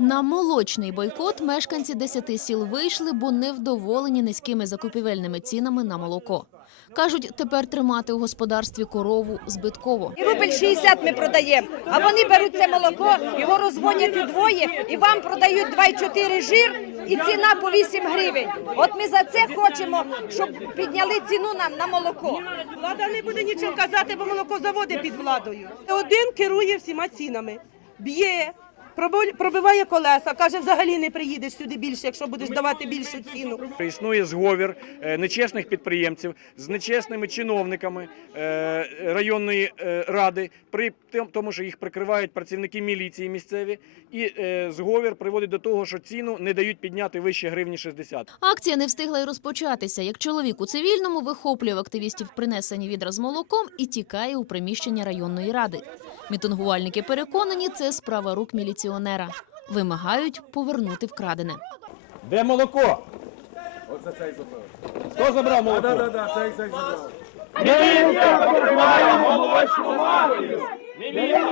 На молочний бойкот мешканці десяти сіл вийшли, бо невдоволені низькими закупівельними цінами на молоко. Кажуть, тепер тримати у господарстві корову збитково. І рубль 60 ми продаємо, а вони беруть це молоко, його розводять удвоє і вам продають 2,4 жир і ціна по 8 гривень. От ми за це хочемо, щоб підняли ціну нам на молоко. Влада не буде нічого казати, бо молокозаводи під владою. Один керує всіма цінами, б'є, пробиває колеса, каже, взагалі не приїдеш сюди більше, якщо будеш давати більшу ціну. Існує зговір е, нечесних підприємців з нечесними чиновниками е, районної е, ради, при тому, що їх прикривають працівники міліції місцеві, і зговір приводить до того, що ціну не дають підняти вище гривні 60. Акція не встигла й розпочатися, як чоловік у цивільному вихоплює в активістів принесені відра з молоком і тікає у приміщення районної ради. Мітингувальники переконані, це справа рук міліціонера. Вимагають повернути вкрадене. Де молоко? Хто забрав молоко?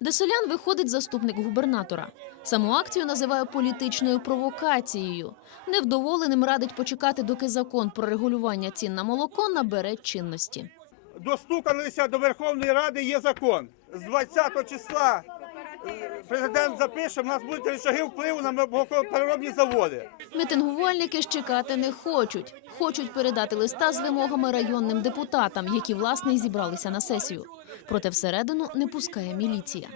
До селян виходить заступник губернатора. Саму акцію називає політичною провокацією. Невдоволеним радить почекати, доки закон про регулювання цін на молоко набере чинності. Достукалися до Верховної Ради, є закон. З 20 числа е, президент запише, в нас будуть речаги впливу на молокопереробні заводи. Мітингувальники ж чекати не хочуть. Хочуть передати листа з вимогами районним депутатам, які власне зібралися на сесію. Проте всередину не пускає міліція.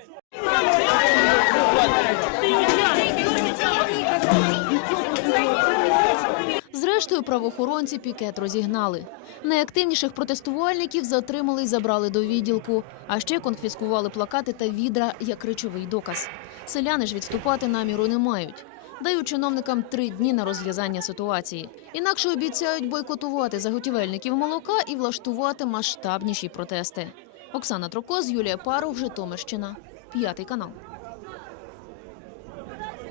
Зрештою, правоохоронці пікет розігнали. Найактивніших протестувальників затримали й забрали до відділку, а ще конфіскували плакати та відра як речовий доказ. Селяни ж відступати наміру не мають. Дають чиновникам три дні на розв'язання ситуації. Інакше обіцяють бойкотувати заготівельників молока і влаштувати масштабніші протести. Оксана Трокоз, Юлія Парух, Житомирщина, п'ятий канал.